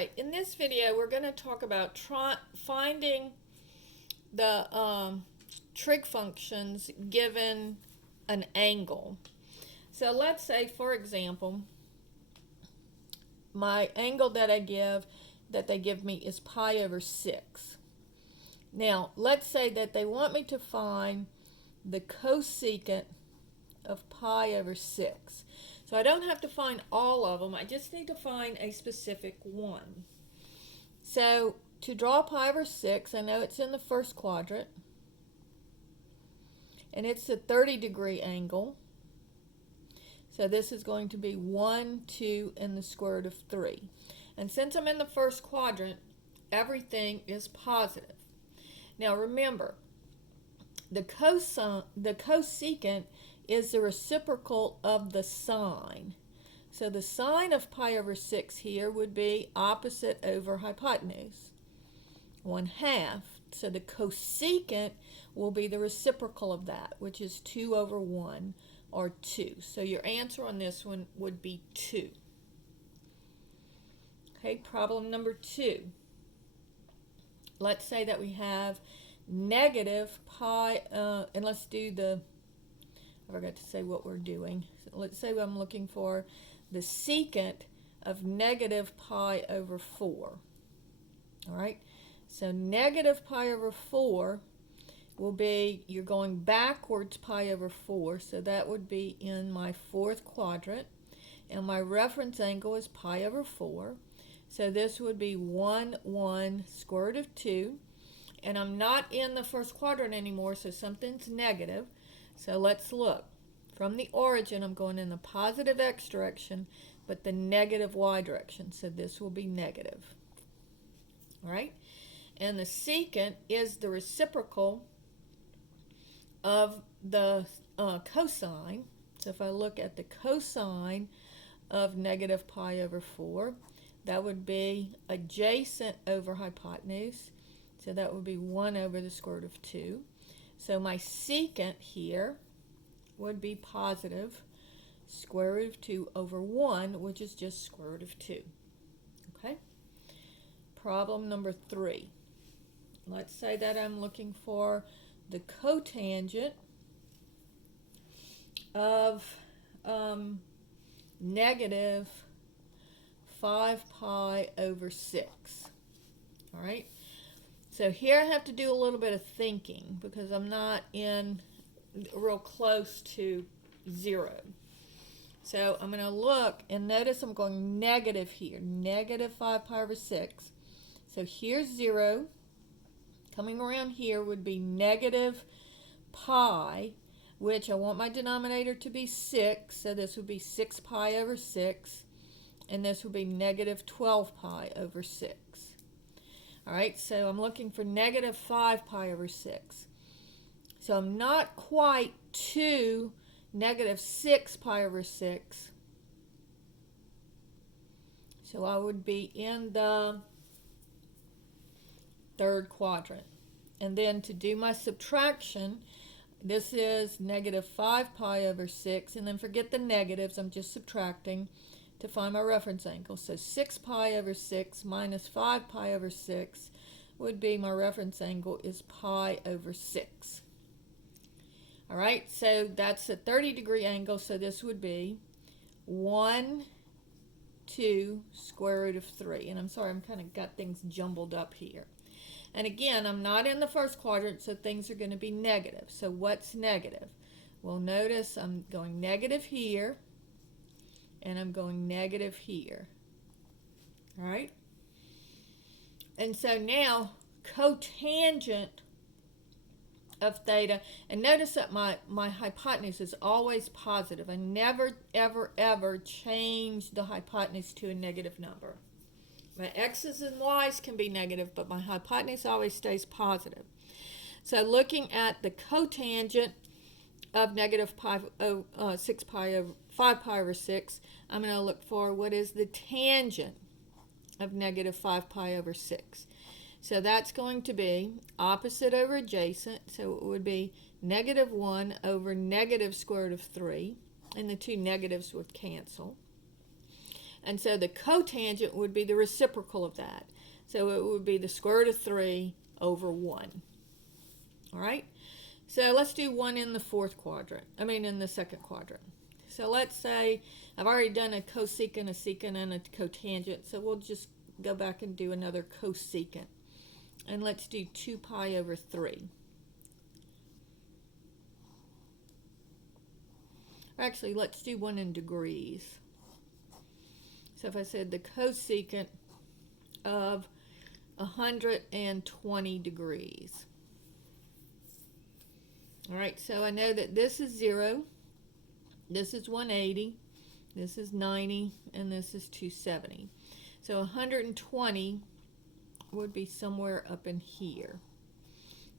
Alright, in this video we're going to talk about finding the trig functions given an angle. So let's say, for example, my angle that they give me is pi over 6. Now, let's say that they want me to find the cosecant of pi over 6. So I don't have to find all of them, I just need to find a specific one. So to draw pi over 6, I know it's in the first quadrant, and it's a 30-degree angle. So this is going to be 1, 2, and the square root of 3. And since I'm in the first quadrant, everything is positive. Now remember, the cosecant is the reciprocal of the sine. So the sine of pi over 6 here would be opposite over hypotenuse, 1/2. So the cosecant will be the reciprocal of that, which is 2 over 1, or 2. So your answer on this one would be 2. Okay, problem number 2. Let's say that we have negative pi, and let's do I forgot to say what we're doing. So let's say I'm looking for the secant of negative pi over 4. All right, so negative pi over 4 will be, you're going backwards pi over 4, so that would be in my fourth quadrant, and my reference angle is pi over 4. So this would be 1, 1, square root of 2, and I'm not in the first quadrant anymore, so something's negative. So let's look. From the origin, I'm going in the positive x direction, but the negative y direction. So this will be negative. All right? And the secant is the reciprocal of the cosine. So if I look at the cosine of negative pi over 4, that would be adjacent over hypotenuse. So that would be 1 over the square root of 2. So my secant here would be positive square root of 2 over 1, which is just square root of 2. Okay? Problem number 3. Let's say that I'm looking for the cotangent of negative 5 pi over 6. All right? So here I have to do a little bit of thinking because I'm not in real close to 0. So I'm going to look and notice I'm going negative here, negative 5 pi over 6. So here's 0. Coming around here would be negative pi, which I want my denominator to be 6. So this would be 6 pi over 6. And this would be negative 12 pi over 6. All right, so I'm looking for negative 5 pi over 6. So I'm not quite to negative 6 pi over 6. So I would be in the third quadrant. And then to do my subtraction, this is negative 5 pi over 6. And then forget the negatives, I'm just subtracting to find my reference angle. So 6 pi over 6 minus 5 pi over 6 would be, my reference angle is pi over 6. All right, so that's a 30-degree angle, so this would be 1, 2, square root of 3. And I'm sorry, I'm kind of got things jumbled up here. And again, I'm not in the first quadrant, so things are going to be negative. So what's negative? Well, notice I'm going negative here, and I'm going negative here. All right? And so now, cotangent of theta, and notice that my hypotenuse is always positive. I never, ever, ever change the hypotenuse to a negative number. My x's and y's can be negative, but my hypotenuse always stays positive. So looking at the cotangent of negative 5 pi over 6, I'm going to look for what is the tangent of negative 5 pi over 6. So that's going to be opposite over adjacent, so it would be negative 1 over negative square root of 3, and the two negatives would cancel. And so the cotangent would be the reciprocal of that. So it would be the square root of 3 over 1. All right? So let's do one in the in the second quadrant. So let's say I've already done a cosecant, a secant, and a cotangent. So we'll just go back and do another cosecant. And let's do 2 pi over 3. Actually, let's do one in degrees. So if I said the cosecant of 120 degrees. All right, so I know that this is 0, this is 180, this is 90, and this is 270. So 120 would be somewhere up in here.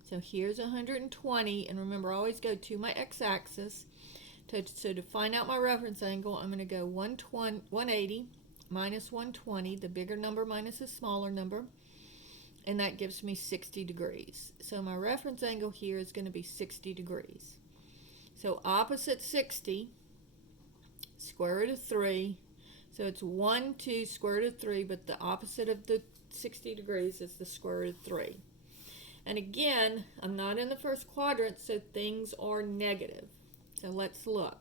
So here's 120, and remember, I always go to my x-axis. So to find out my reference angle, I'm going to go 180 minus 120, the bigger number minus the smaller number, and that gives me 60 degrees. So my reference angle here is going to be 60 degrees. So opposite 60, square root of 3. So it's 1, 2, square root of 3, but the opposite of the 60 degrees is the square root of 3. And again, I'm not in the first quadrant, so things are negative. So let's look.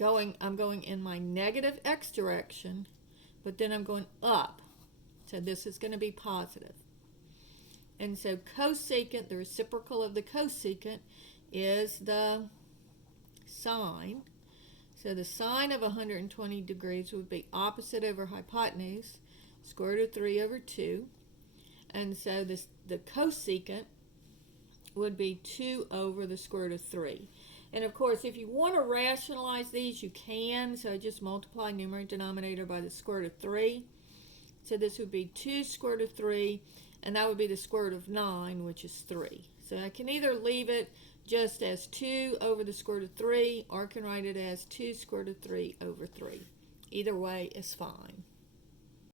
I'm going in my negative x direction, but then I'm going up. So this is going to be positive. And so cosecant, the reciprocal of the cosecant, is the sine. So the sine of 120 degrees would be opposite over hypotenuse, square root of 3 over 2. And so the cosecant would be 2 over the square root of 3. And of course, if you want to rationalize these, you can. So I just multiply numerator and denominator by the square root of 3. So this would be 2 square root of 3, and that would be the square root of 9, which is 3. So I can either leave it just as 2 over the square root of 3, or I can write it as 2 square root of 3 over 3. Either way is fine.